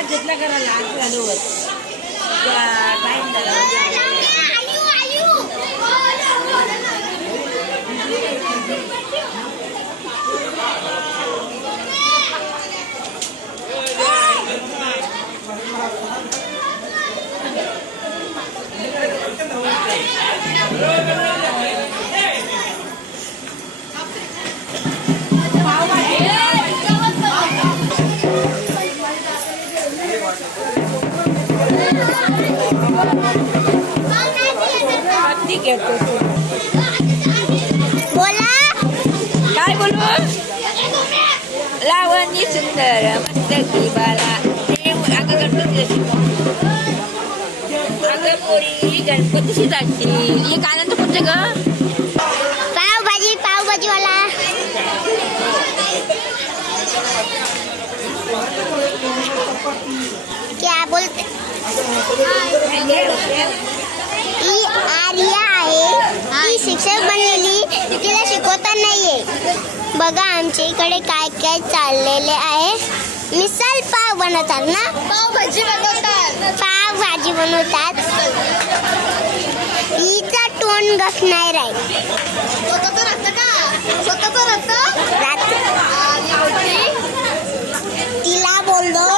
घेतला करा लाट झाल्यावर बोला काय बोलू लावणी सुंदर मस्तकी बाला अगं गणपतीची जायची हे गाणं तर कोणतं ग पावभाजी वाला क्या बोलते ही आर्या आहे ती शिक्षक बनलेली तिला शिकवता नाहीये बघा आमच्या इकडे काय काय चाललेले आहे मिसल पाव बनवतात ना पावभाजी बनवतात हिचा टोन गफ नाही राहील तिला बोललो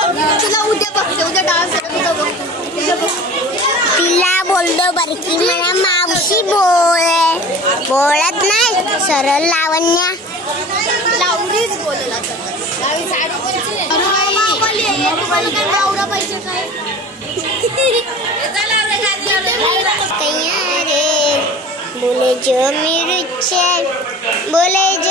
तुला उद्या बघते उद्या डान्स तिला बोललो बरकी मला मावशी बोलत नाही सरळ लावण्या लावणीच बोलला बोले जो मेरे बोले जो